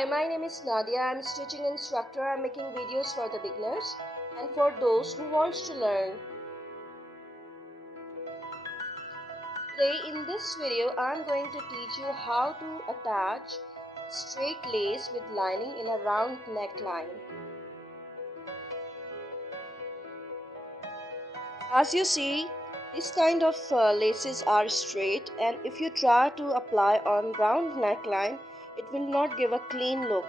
Hi, my name is Nadia. I'm a stitching instructor. I'm making videos for the beginners and for those who wants to learn. Today in this video, I'm going to teach you how to attach straight lace with lining in a round neckline. As you see, this kind of laces are straight, and if you try to apply on round neckline, it will not give a clean look.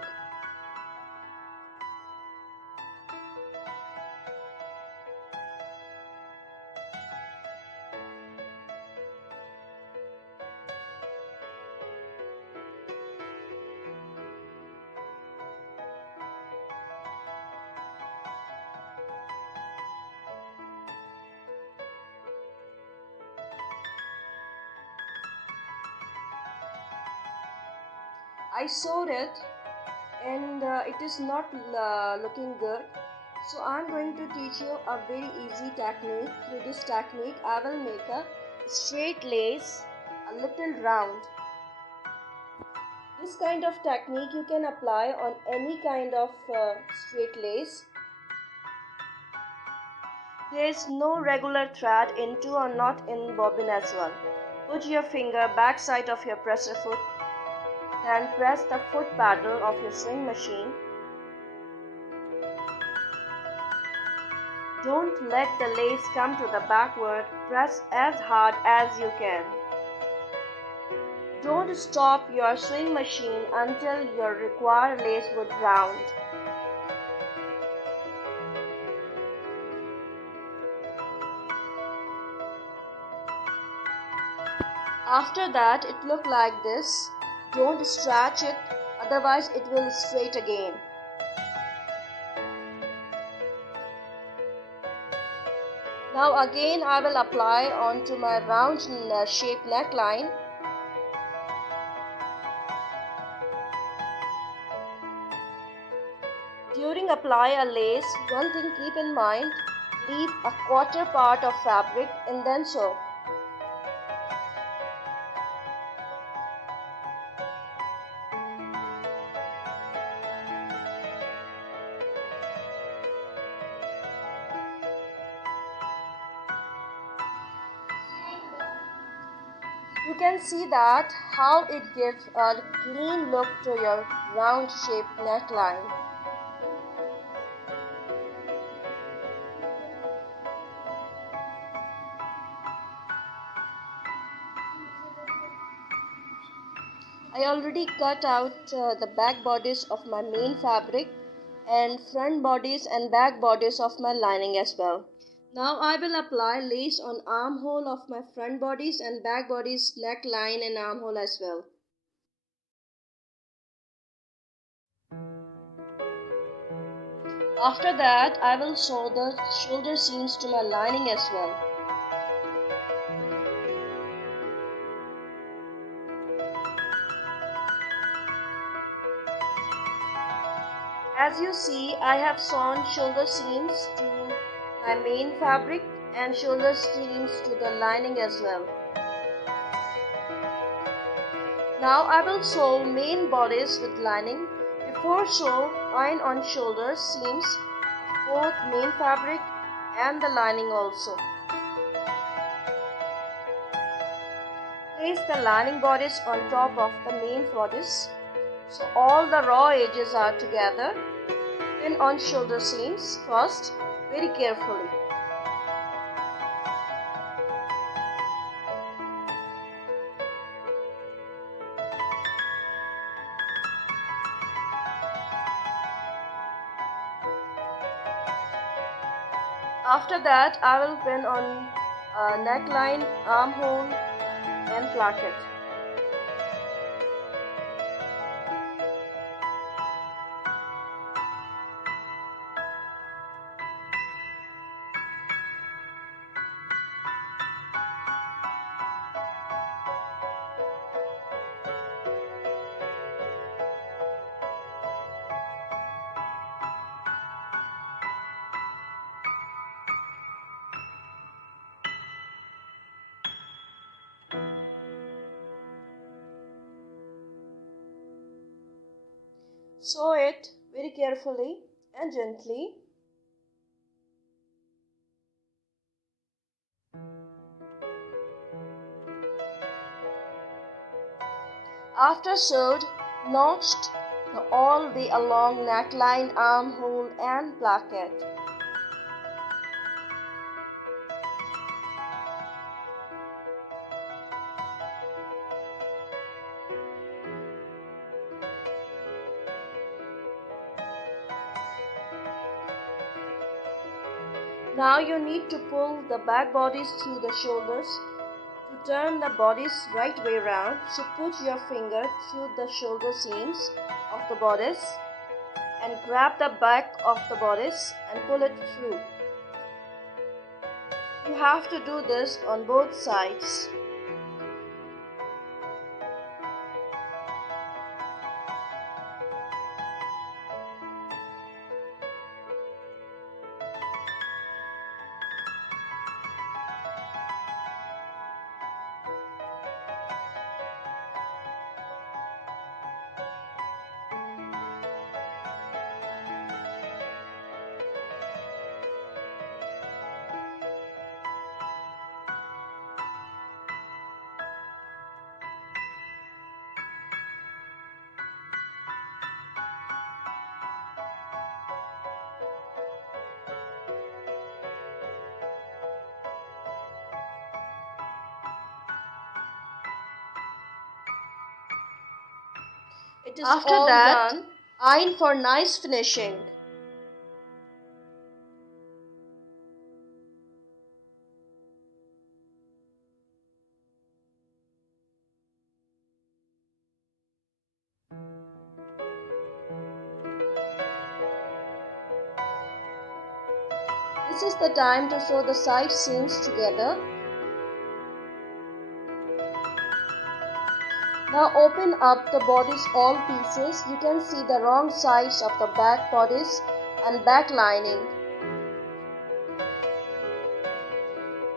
I sewed it and it is not looking good. So I'm going to teach you a very easy technique. Through this technique, I will make a straight lace a little round. This kind of technique you can apply on any kind of straight lace. There is no regular thread into or not in bobbin as well. Put your finger back side of your presser foot, then press the foot pedal of your sewing machine. Don't let the lace come to the backward. Press as hard as you can. Don't stop your sewing machine until your required lace would round. After that, it look like this. Don't stretch it, otherwise it will straight again. Now again I will apply onto my round shape neckline. During apply a lace, one thing keep in mind, leave a quarter part of fabric and then sew. You can see that how it gives a clean look to your round shape neckline. I already cut out the back bodice of my main fabric and front bodice and back bodice of my lining as well. Now I will apply lace on armhole of my front bodice and back bodice neckline and armhole as well. After that, I will sew the shoulder seams to my lining as well. As you see, I have sewn shoulder seams to my main fabric and shoulder seams to the lining as well. Now I will sew main bodice with lining. Before sew, iron on shoulder seams of both main fabric and the lining also. Place the lining bodice on top of the main bodice so all the raw edges are together. Pin on shoulder seams first very carefully. After that, I will pin on neckline, armhole and placket. Sew it very carefully and gently. After sewed, notched all the way along neckline, armhole and placket. Now you need to pull the back bodice through the shoulders. To turn the bodice right way round, so put your finger through the shoulder seams of the bodice and grab the back of the bodice and pull it through. You have to do this on both sides. It is After all that, done, iron for nice finishing. This is the time to sew the side seams together. Now open up the bodice all pieces. You can see the wrong sides of the back bodice and back lining.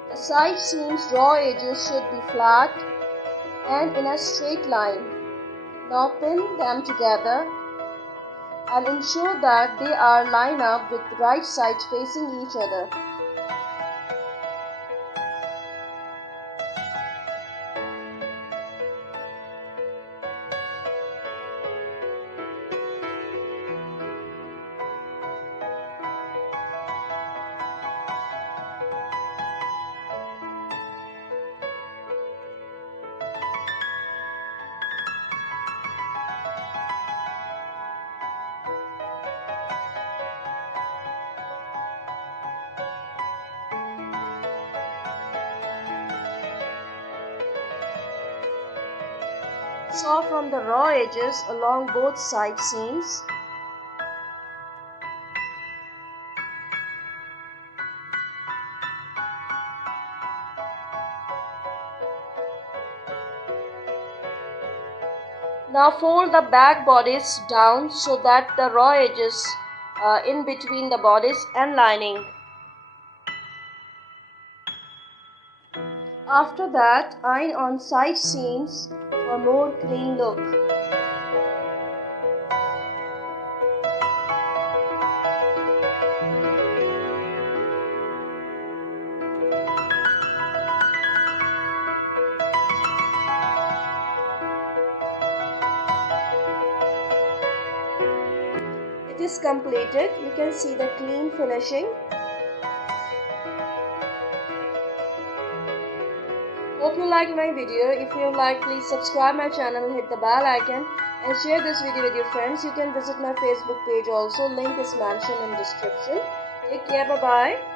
The side seams raw edges should be flat and in a straight line. Now pin them together and ensure that they are lined up with the right sides facing each other. Sew from the raw edges along both side seams. Now fold the back bodice down so that the raw edges in between the bodice and lining. After that, iron on side seams for more clean look. It is completed. You can see the clean finishing. Hope you liked my video. If you like, please subscribe my channel, hit the bell icon and share this video with your friends. You can visit my Facebook page also. Link is mentioned in description. Take care. Bye bye.